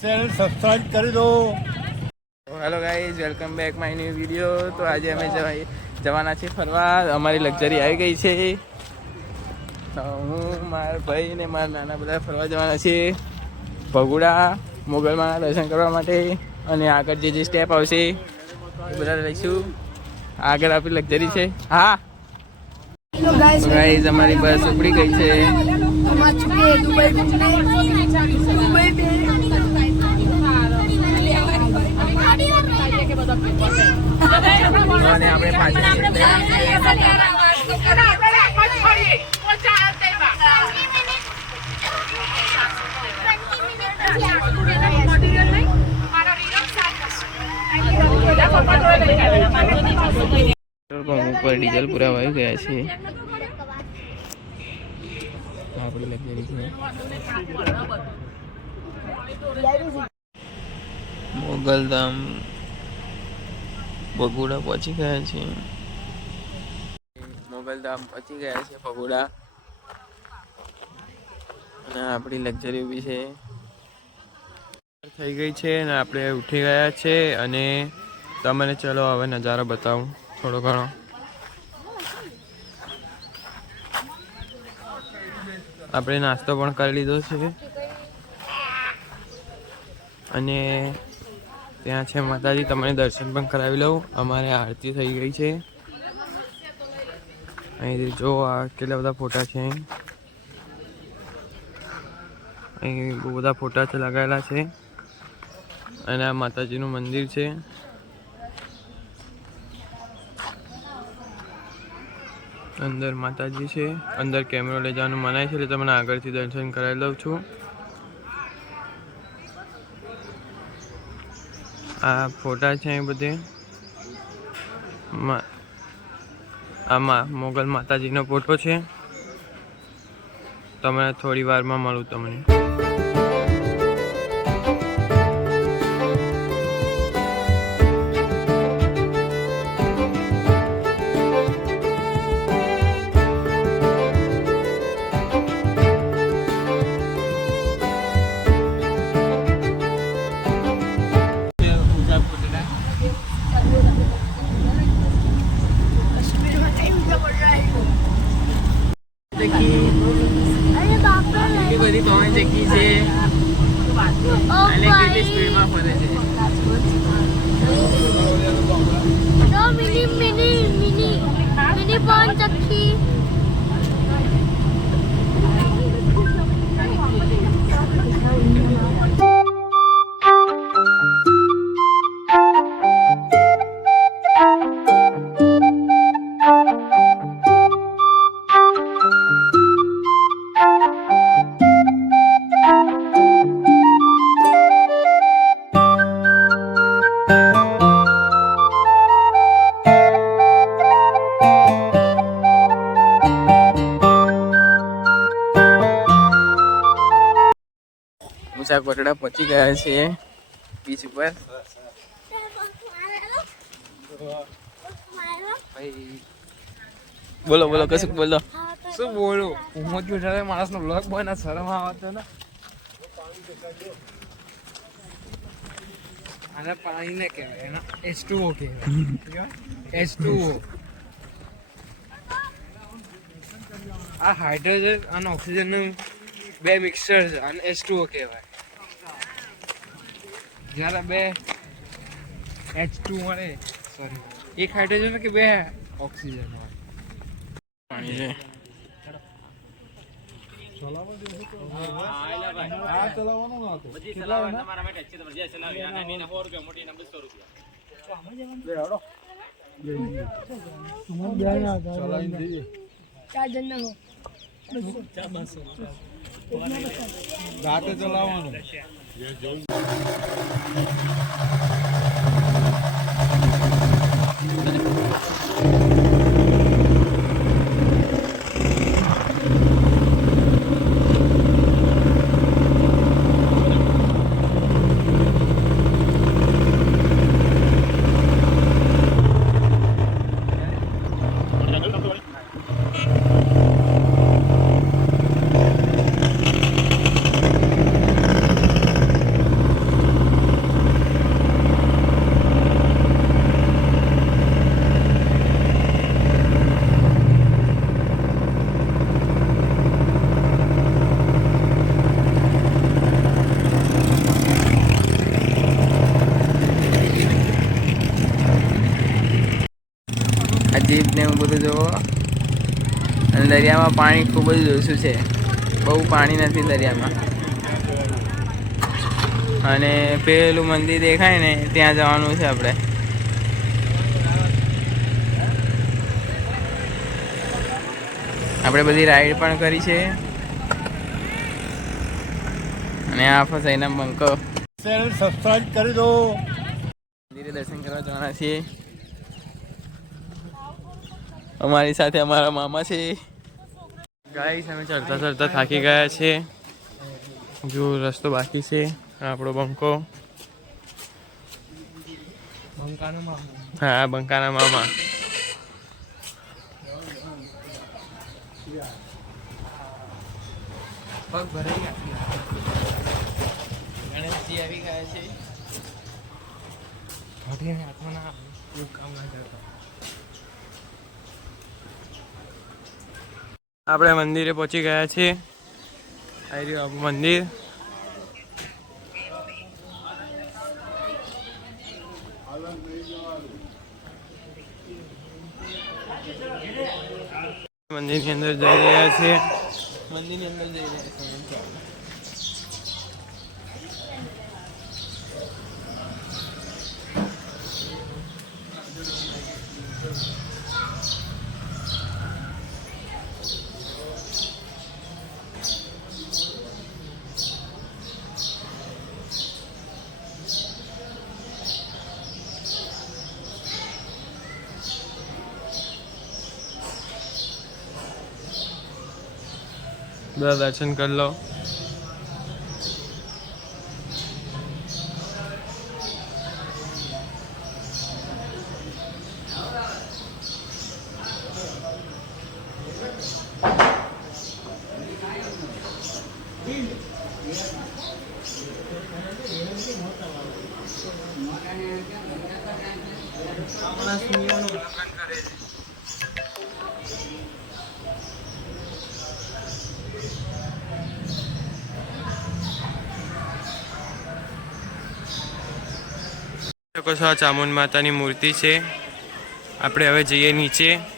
Channel subscribe કરી દો. Hello guys, welcome back my new video. તો આજે અમે જવાના છીએ ફરવા. અમારી લક્ઝરી આવી ગઈ છે. હું મારા ભાઈ ને મારા નાના બધા ફરવા જવાના છે ભગુડા મોગલમાના દર્શન કરવા માટે. અને આગળ જે સ્ટેપ આવશે એ બધા લઈશું. આગળ આપણી લક્ઝરી છે. હા ગાઈઝ, અમારી બસ ઉપડી ગઈ છે. અને આપણે પાછળ ઉપર ડીઝલ પૂરા વાઈ ગયા છે. આપણે લક્ઝરી છે મોગલધામ ભગુડા પહોંચી ગયા છે. મોગલધામ પહોંચી ગયા છે ભગુડા. અને આપણી લક્ઝરી ઊભી છે થઈ ગઈ છે અને આપણે ઉઠી ગયા છે. અને તમને ચલો હવે નજારો બતાવું થોડો ઘણો. આપણે નાસ્તો પણ કરી લીધો છે. અને ત્યાં છે માતાજી, તમને દર્શન પણ કરાવી લઉં. અમારે આરતી થઈ ગઈ છે. અહીંથી જો આ કેટલા બધા ફોટા છે. અહીં બહુ બધા ફોટા છે લગાવેલા છે. અને આ માતાજીનું મંદિર છે. અંદર માતાજી છે. અંદર કેમેરો લઈ જવાનું મનાય છે એટલે તમને આગળથી દર્શન કરાવી લઉં છું. આ ફોટા છે એ બધે. આમાં મોગલ માતાજીનો ફોટો છે. તમે થોડી વારમાં મળું તમને. બધી પવન ચક્કી છે અને કેટલી સ્પીડમાં ફરે છે. મિની પવન ચક્કી. ઊંચા કોટડા પહોંચી ગયા છે બીચ ઉપર. બોલો બોલો, કશું બોલો. શું બોલું? હું જ બેઠા માણસ નો બ્લોગ બને, શરમ આવતો ને. આને પાણી ને કહેવાય, એના H2O કહેવાય. H2O. આ હાઇડ્રોજન અને ઓક્સિજન નું બે મિક્સચર છે અને H2O કહેવાય. જ્યારે બે H2 મળે, સોરી, એક હાઇડ્રોજન કે બે ઓક્સિજન હોય. પાણી છે. રાતે ચલાવવાનું. ને એવું બધું જુઓ. અને દરિયામાં પાણી ખૂબ જ ઓછું છે, બહુ પાણી નથી દરિયામાં. અને પેલું મંદિર દેખાય ને ત્યાં જવાનું છે આપણે. આપણે બધી રાઈડ પણ કરી છે. અને આ ફસાઈના બંકો ચેનલ સબસ્ક્રાઇબ કરી દો. મંદિરે દર્શન કરવા જવાના છીએ. અમારી સાથે અમારા મામા છે. ગાઈસ અમે ચડતા ચડતા થાકી ગયા છે. જો રસ્તો બાકી છે. આપણો બંકો. હા, બંકાના મામા. પગ ભરાઈ ગયા. ગણેશજી આવી ગયા છે. આપણે મંદિરે પહોંચી ગયા છીએ. આવી રહ્યું આપણું મંદિર. મંદિરની અંદર જઈ રહ્યા છીએ. મંદિરની અંદર જઈ રહ્યા છીએ. બધા દર્શન કરી લો. ચામુંડ માતાની મૂર્તિ છે. આપણે હવે જઈએ નીચે.